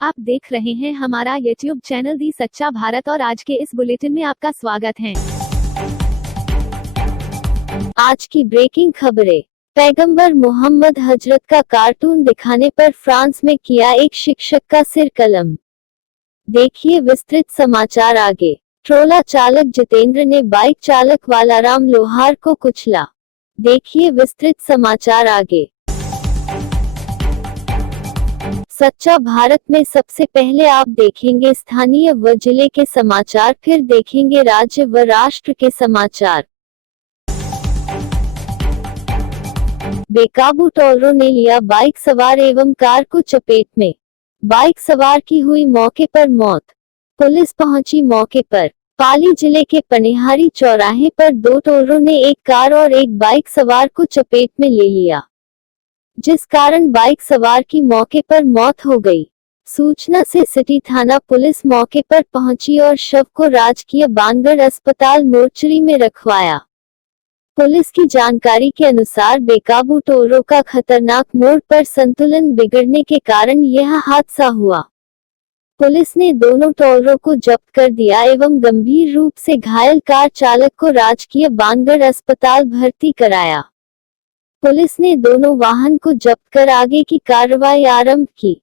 आप देख रहे हैं हमारा YouTube चैनल दी सच्चा भारत और आज के इस बुलेटिन में आपका स्वागत है। आज की ब्रेकिंग खबरें। पैगंबर मोहम्मद हजरत का कार्टून दिखाने पर फ्रांस में किया एक शिक्षक का सिर कलम। देखिए विस्तृत समाचार आगे। ट्रोला चालक जितेंद्र ने बाइक चालक वालाराम लोहार को कुचला। देखिए विस्तृत समाचार आगे। सच्चा भारत में सबसे पहले आप देखेंगे स्थानीय व जिले के समाचार, फिर देखेंगे राज्य व राष्ट्र के समाचार। बेकाबू टोलरों ने लिया बाइक सवार एवं कार को चपेट में। बाइक सवार की हुई मौके पर मौत। पुलिस पहुंची मौके पर। पाली जिले के पनिहारी चौराहे पर दो टोलरों ने एक कार और एक बाइक सवार को चपेट में ले लिया, जिस कारण बाइक सवार की मौके पर मौत हो गई। सूचना से सिटी थाना पुलिस मौके पर पहुंची और शव को राजकीय बानगढ़ अस्पताल मोर्चरी में रखवाया। पुलिस की जानकारी के अनुसार बेकाबू टोलरों का खतरनाक मोड़ पर संतुलन बिगड़ने के कारण यह हादसा हुआ। पुलिस ने दोनों टोलरों को जब्त कर दिया एवं गंभीर रूप से घायल कार चालक को राजकीय बानगढ़ अस्पताल भर्ती कराया। पुलिस ने दोनों वाहन को जब्त कर आगे की कार्रवाई आरंभ की।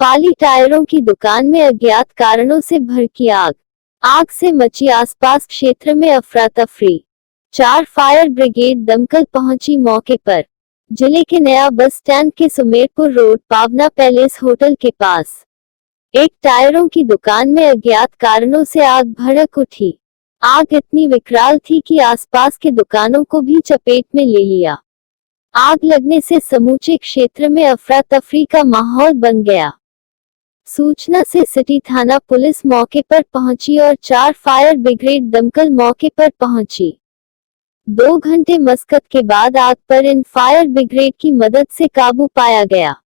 पाली टायरों की दुकान में अज्ञात कारणों से भड़की आग। आग से मची आसपास क्षेत्र में अफरा तफरी। 4 फायर ब्रिगेड दमकल पहुंची मौके पर। जिले के नया बस स्टैंड के सुमेरपुर रोड पावना पैलेस होटल के पास एक टायरों की दुकान में अज्ञात कारणों से आग भड़क उठी। आग इतनी विकराल थी कि आसपास के दुकानों को भी चपेट में ले लिया। आग लगने से समूचे क्षेत्र में अफरा तफरी का माहौल बन गया। सूचना से सिटी थाना पुलिस मौके पर पहुंची और 4 फायर ब्रिगेड दमकल मौके पर पहुंची। 2 घंटे मशक्कत के बाद आग पर इन फायर ब्रिगेड की मदद से काबू पाया गया।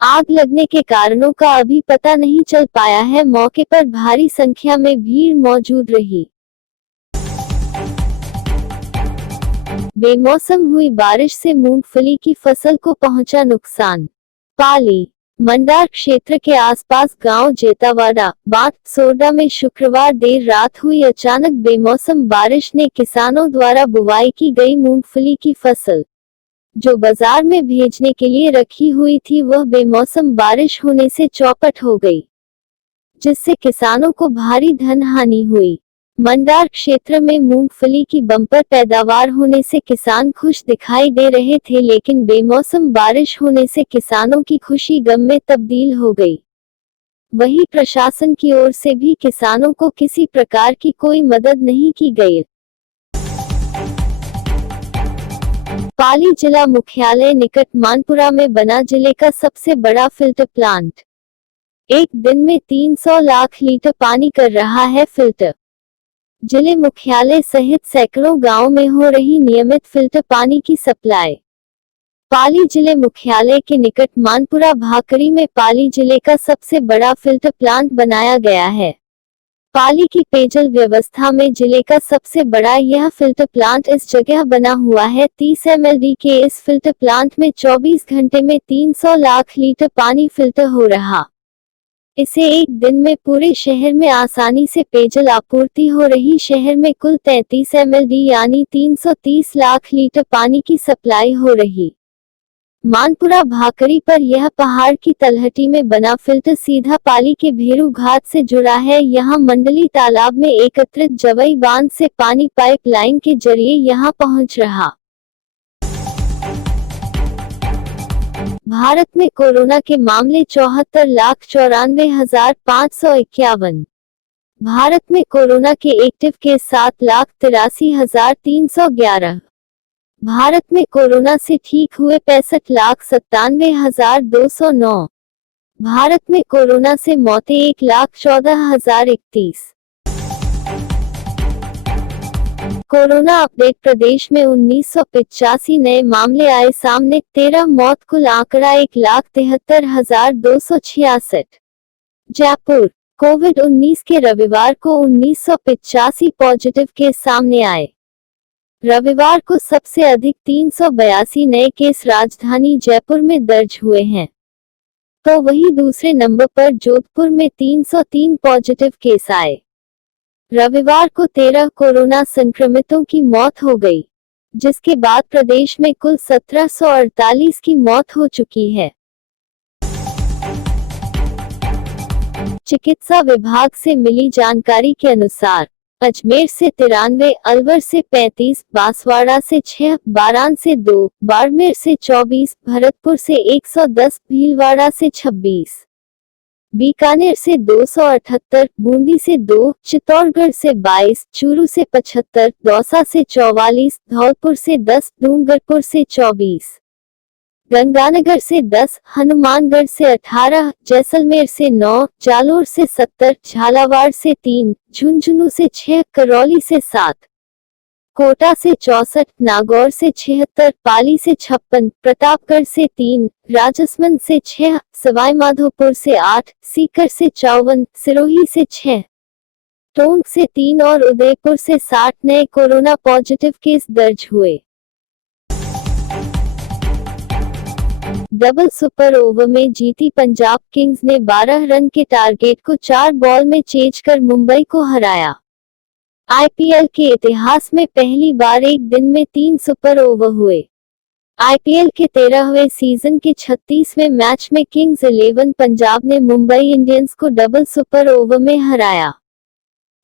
आग लगने के कारणों का अभी पता नहीं चल पाया है। मौके पर भारी संख्या में भीड़ मौजूद रही। बेमौसम हुई बारिश से मूंगफली की फसल को पहुंचा नुकसान। पाली मंडार क्षेत्र के आसपास गांव जेतावाड़ा, बांट, सोरडा में शुक्रवार देर रात हुई अचानक बेमौसम बारिश ने किसानों द्वारा बुवाई की गई मूंगफली की फसल, जो बाजार में भेजने के लिए रखी हुई थी, वह बेमौसम बारिश होने से चौपट हो गई, जिससे किसानों को भारी धन हानि हुई। मंडार क्षेत्र में मूंगफली की बम्पर पैदावार होने से किसान खुश दिखाई दे रहे थे, लेकिन बेमौसम बारिश होने से किसानों की खुशी गम में तब्दील हो गई। वहीं प्रशासन की ओर से भी किसानों को किसी प्रकार की कोई मदद नहीं की गई। पाली जिला मुख्यालय निकट मानपुरा में बना जिले का सबसे बड़ा फिल्टर प्लांट। एक दिन में 300 लाख लीटर पानी कर रहा है फिल्टर। जिले मुख्यालय सहित सैकड़ों गांवों में हो रही नियमित फिल्टर पानी की सप्लाई। पाली जिले मुख्यालय के निकट मानपुरा भाकरी में पाली जिले का सबसे बड़ा फिल्टर प्लांट बनाया गया है। पाली की पेयजल व्यवस्था में जिले का सबसे बड़ा यह फिल्टर प्लांट इस जगह बना हुआ है। 30 mld के इस फिल्टर प्लांट में 24 घंटे में 300 लाख लीटर पानी फिल्टर हो रहा। इसे एक दिन में पूरे शहर में आसानी से पेयजल आपूर्ति हो रही। शहर में कुल 33 mld यानी 330 लाख लीटर पानी की सप्लाई हो रही। मानपुरा भाकरी पर यह पहाड़ की तलहटी में बना फिल्टर सीधा पाली के भेरू घाट से जुड़ा है। यहाँ मंडली तालाब में एकत्रित जवई बांध से पानी पाइपलाइन के जरिए यहाँ पहुँच रहा। भारत में कोरोना के मामले 74,94,551। भारत में कोरोना के एक्टिव केस 7,83,311। भारत में कोरोना से ठीक हुए 65,97,209। भारत में कोरोना से मौतें 1,14,031। Corona update. प्रदेश में 1985 नए मामले आए सामने, 13 मौत, कुल आंकड़ा 1,73,266। जयपुर कोविड-19 के रविवार को 1985 पॉजिटिव केस सामने आए। रविवार को सबसे अधिक 382 नए केस राजधानी जयपुर में दर्ज हुए हैं, तो वहीं दूसरे नंबर पर जोधपुर में 303 पॉजिटिव केस आए। रविवार को 13 कोरोना संक्रमितों की मौत हो गई, जिसके बाद प्रदेश में कुल 1748 की मौत हो चुकी है। चिकित्सा विभाग से मिली जानकारी के अनुसार अजमेर से 93, अलवर से 35, बांसवाड़ा से 6, बारान से 2, बाड़मेर से 24, भरतपुर से 110, भीलवाड़ा से 26, बीकानेर से 278, बूंदी से 2, चित्तौड़गढ़ से 22, चूरू से 75, दौसा से 44, धौलपुर से 10, डूंगरपुर से 24, गंगानगर से 10, हनुमानगढ़ से 18, जैसलमेर से 9, जालोर से 70, झालावाड़ से 3, झुंझुनू से 6, करौली से 7, कोटा से 64, नागौर से 76, पाली से 56, प्रतापगढ़ से 3, राजसमंद से 6, सवाईमाधोपुर से 8, सीकर से 54, सिरोही से 6, टोंक से 3 और उदयपुर से 60 नए कोरोना पॉजिटिव केस दर्ज हुए। डबल सुपर ओवर में जीती पंजाब किंग्स ने 12 रन के टारगेट को 4 बॉल में चेज कर मुंबई को हराया। आईपीएल के इतिहास में पहली बार एक दिन में 3 सुपर ओवर हुए। आईपीएल के 13वें सीजन के 36वें मैच में किंग्स 11 पंजाब ने मुंबई इंडियंस को डबल सुपर ओवर में हराया।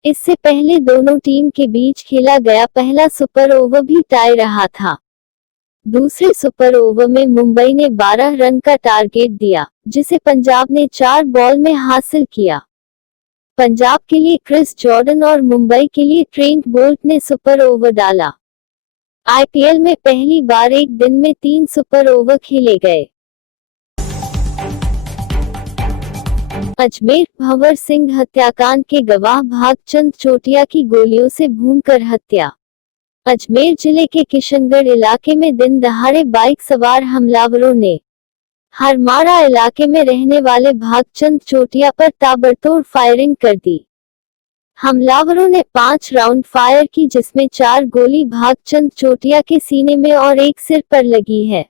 इससे पहले दोनों टीम के बीच खेला गया पहला सुपर ओवर भी टाई रहा था। दूसरे सुपर ओवर में मुंबई ने 12 रन का टारगेट दिया, जिसे पंजाब ने 4 बॉल में हासिल किया। पंजाब के लिए क्रिस जॉर्डन और मुंबई के लिए ट्रेंट बोल्ट ने सुपर ओवर डाला। आईपीएल में पहली बार एक दिन में 3 सुपर ओवर खेले गए। अजमेर भंवर सिंह हत्याकांड के गवाह भागचंद चोटिया की गोलियों से भूनकर हत्या। अजमेर जिले के किशनगढ़ इलाके में दिन दहाड़े बाइक सवार हमलावरों ने हरमारा इलाके में रहने वाले भागचंद चोटिया पर ताबड़तोड़ फायरिंग कर दी। हमलावरों ने 5 राउंड फायर की, जिसमें 4 गोली भागचंद चोटिया के सीने में और एक सिर पर लगी है।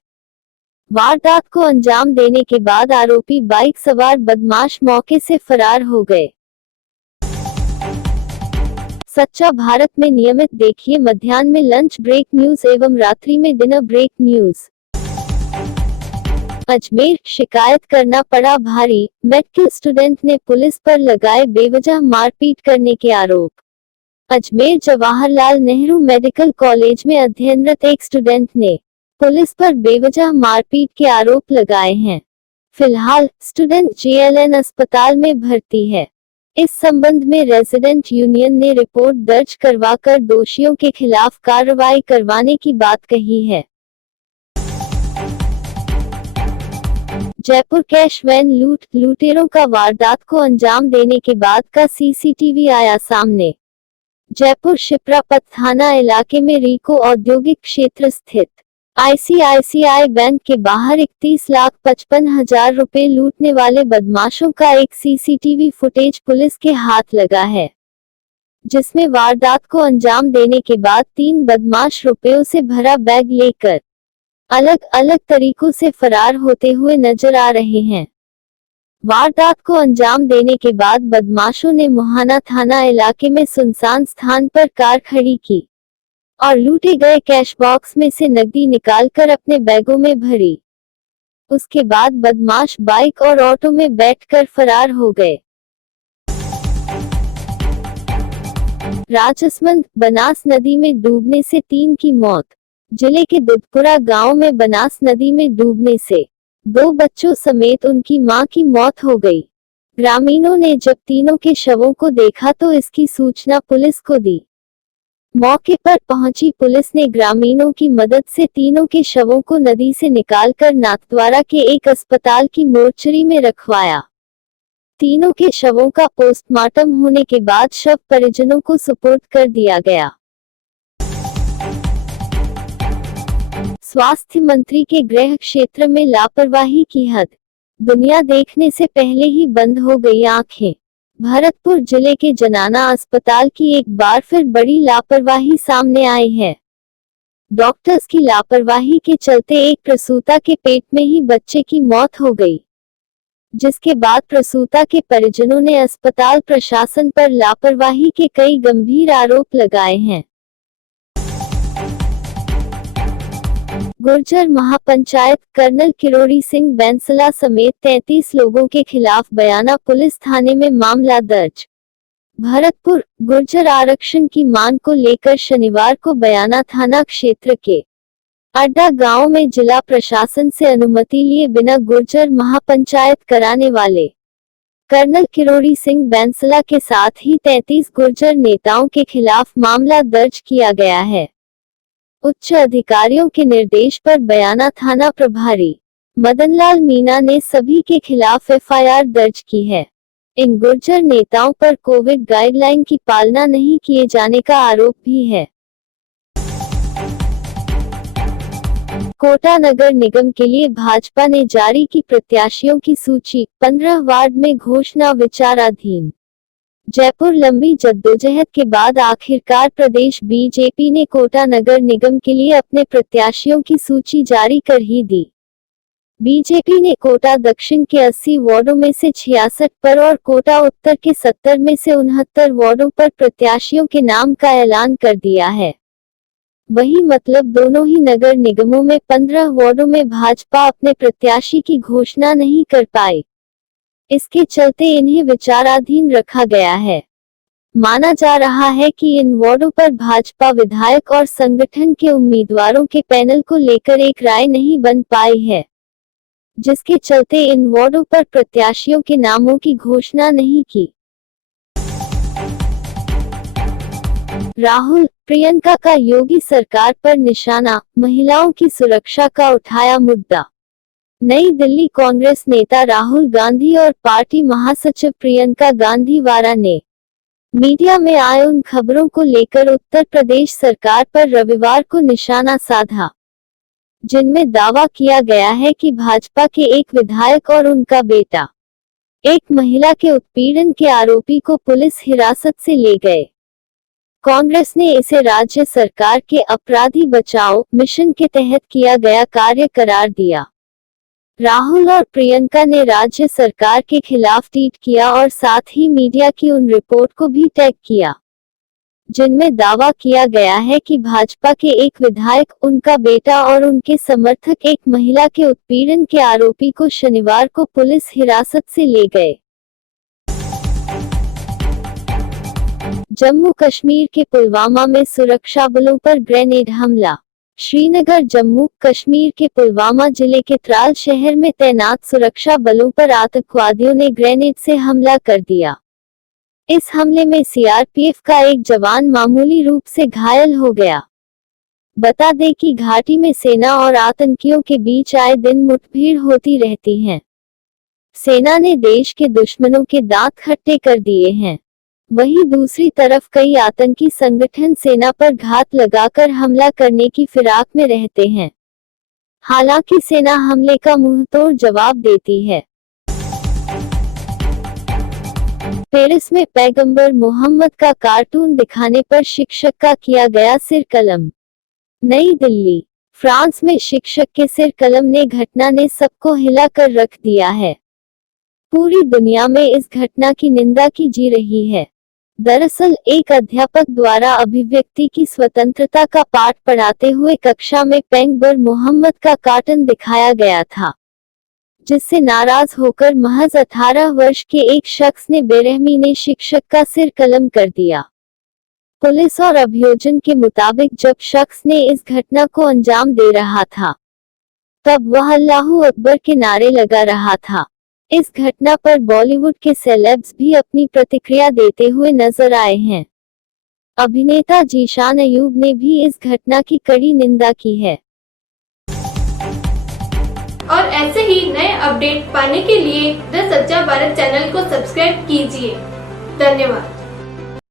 वारदात को अंजाम देने के बाद आरोपी बाइक सवार बदमाश मौके से फरार हो गए। सच्चा भारत में नियमित देखिए मध्याह्न में लंच ब्रेक न्यूज एवं रात्रि में डिनर ब्रेक न्यूज। अजमेर शिकायत करना पड़ा भारी, मेडिकल स्टूडेंट ने पुलिस पर लगाए बेवजह मारपीट करने के आरोप। अजमेर जवाहरलाल नेहरू मेडिकल कॉलेज में अध्ययनरत एक स्टूडेंट ने पुलिस पर बेवजह मारपीट के आरोप लगाए हैं। फिलहाल स्टूडेंट जेएलएन अस्पताल में भर्ती है। इस संबंध में रेजिडेंट यूनियन ने रिपोर्ट दर्ज करवाकर दोषियों के खिलाफ कार्रवाई करवाने की बात कही है। जयपुर कैश वैन लूट, लुटेरों का वारदात को अंजाम देने के बाद का सीसीटीवी आया सामने। जयपुर शिप्रापथ थाना इलाके में रीको औद्योगिक क्षेत्र स्थित आईसीआईसीआई बैंक के बाहर 31,55,000 रुपए लूटने वाले बदमाशों का एक सीसीटीवी फुटेज पुलिस के हाथ लगा है, जिसमें वारदात को अंजाम देने के बाद 3 बदमाश रुपयों से भरा बैग लेकर अलग अलग तरीकों से फरार होते हुए नजर आ रहे हैं। वारदात को अंजाम देने के बाद बदमाशों ने मुहाना थाना इलाके में सुनसान स्थान पर कार खड़ी की और लूटे गए कैश बॉक्स में से नकदी निकालकर अपने बैगों में भरी। उसके बाद बदमाश बाइक और ऑटो में बैठकर फरार हो गए। राजसमंद बनास नदी में डूबने से 3 की मौत। जिले के दुधपुरा गांव में बनास नदी में डूबने से 2 बच्चों समेत उनकी मां की मौत हो गई। ग्रामीणों ने जब तीनों के शवों को देखा तो इसकी सूचना पुलिस को दी। मौके पर पहुंची पुलिस ने ग्रामीणों की मदद से तीनों के शवों को नदी से निकालकर नाथद्वारा के एक अस्पताल की मोर्चरी में रखवाया। तीनों के शवों का पोस्टमार्टम होने के बाद शव परिजनों को सुपुर्द कर दिया गया। स्वास्थ्य मंत्री के गृह क्षेत्र में लापरवाही की हद। दुनिया देखने से पहले ही बंद हो गई आंखें। भरतपुर जिले के जनाना अस्पताल की एक बार फिर बड़ी लापरवाही सामने आई है। डॉक्टर्स की लापरवाही के चलते एक प्रसूता के पेट में ही बच्चे की मौत हो गई, जिसके बाद प्रसूता के परिजनों ने अस्पताल प्रशासन पर लापरवाही के कई गंभीर आरोप लगाए हैं। गुर्जर महापंचायत कर्नल किरोड़ी सिंह बैंसला समेत 33 लोगों के खिलाफ बयाना पुलिस थाने में मामला दर्ज। भरतपुर गुर्जर आरक्षण की मांग को लेकर शनिवार को बयाना थाना क्षेत्र के अड्डा गांव में जिला प्रशासन से अनुमति लिए बिना गुर्जर महापंचायत कराने वाले कर्नल किरोड़ी सिंह बैंसला के साथ ही 33 गुर्जर नेताओं के खिलाफ मामला दर्ज किया गया है। उच्च अधिकारियों के निर्देश पर बयाना थाना प्रभारी मदनलाल मीणा ने सभी के खिलाफ एफआईआर दर्ज की है। इन गुर्जर नेताओं पर कोविड गाइडलाइन की पालना नहीं किए जाने का आरोप भी है। कोटा नगर निगम के लिए भाजपा ने जारी की प्रत्याशियों की सूची, 15 वार्ड में घोषणा विचाराधीन। जयपुर लंबी जद्दोजहद के बाद आखिरकार प्रदेश बीजेपी ने कोटा नगर निगम के लिए अपने प्रत्याशियों की सूची जारी कर ही दी। बीजेपी ने कोटा दक्षिण के 80 वार्डों में से 66 पर और कोटा उत्तर के 70 में से 69 वार्डों पर प्रत्याशियों के नाम का ऐलान कर दिया है। वही मतलब दोनों ही नगर निगमों में 15 वार्डों में भाजपा अपने प्रत्याशी की घोषणा नहीं कर पाई। इसके चलते इन्हें विचाराधीन रखा गया है। माना जा रहा है कि इन वार्डों पर भाजपा विधायक और संगठन के उम्मीदवारों के पैनल को लेकर एक राय नहीं बन पाई है, जिसके चलते इन वार्डों पर प्रत्याशियों के नामों की घोषणा नहीं की। राहुल प्रियंका का योगी सरकार पर निशाना, महिलाओं की सुरक्षा का उठाया मुद्दा। नई दिल्ली कांग्रेस नेता राहुल गांधी और पार्टी महासचिव प्रियंका गांधी वारा ने मीडिया में आए उन खबरों को लेकर उत्तर प्रदेश सरकार पर रविवार को निशाना साधा, जिनमें दावा किया गया है कि भाजपा के एक विधायक और उनका बेटा एक महिला के उत्पीड़न के आरोपी को पुलिस हिरासत से ले गए। कांग्रेस ने इसे राज्य सरकार के अपराधी बचाओ मिशन के तहत किया गया कार्य करार दिया। राहुल और प्रियंका ने राज्य सरकार के खिलाफ ट्वीट किया और साथ ही मीडिया की उन रिपोर्ट को भी टैग किया, जिनमें दावा किया गया है कि भाजपा के एक विधायक, उनका बेटा और उनके समर्थक एक महिला के उत्पीड़न के आरोपी को शनिवार को पुलिस हिरासत से ले गए। जम्मू कश्मीर के पुलवामा में सुरक्षा बलों पर ग्रेनेड हमला। श्रीनगर जम्मू कश्मीर के पुलवामा जिले के त्राल शहर में तैनात सुरक्षा बलों पर आतंकवादियों ने ग्रेनेड से हमला कर दिया। इस हमले में सीआरपीएफ का एक जवान मामूली रूप से घायल हो गया। बता दें कि घाटी में सेना और आतंकियों के बीच आए दिन मुठभेड़ होती रहती है। सेना ने देश के दुश्मनों के दांत खट्टे कर दिए हैं। वहीं दूसरी तरफ कई आतंकी संगठन सेना पर घात लगाकर हमला करने की फिराक में रहते हैं। हालांकि सेना हमले का मुंहतोड़ जवाब देती है। पेरिस में पैगंबर मोहम्मद का कार्टून दिखाने पर शिक्षक का किया गया सिर कलम। नई दिल्ली, फ्रांस में शिक्षक के सिर कलम ने घटना ने सबको हिला कर रख दिया है। पूरी दुनिया में इस घटना की निंदा की जी रही है। दरअसल एक अध्यापक द्वारा अभिव्यक्ति की स्वतंत्रता का पाठ पढ़ाते हुए कक्षा में पैगंबर मोहम्मद का कार्टून दिखाया गया था, जिससे नाराज होकर महज 18 वर्ष के एक शख्स ने बेरहमी ने शिक्षक का सिर कलम कर दिया। पुलिस और अभियोजन के मुताबिक जब शख्स ने इस घटना को अंजाम दे रहा था, तब वह अल्लाहू अकबर के नारे लगा रहा था। इस घटना पर बॉलीवुड के सेलेब्स भी अपनी प्रतिक्रिया देते हुए नजर आए हैं। अभिनेता जीशान अयूब ने भी इस घटना की कड़ी निंदा की है। और ऐसे ही नए अपडेट पाने के लिए द सच्चा भारत चैनल को सब्सक्राइब कीजिए। धन्यवाद।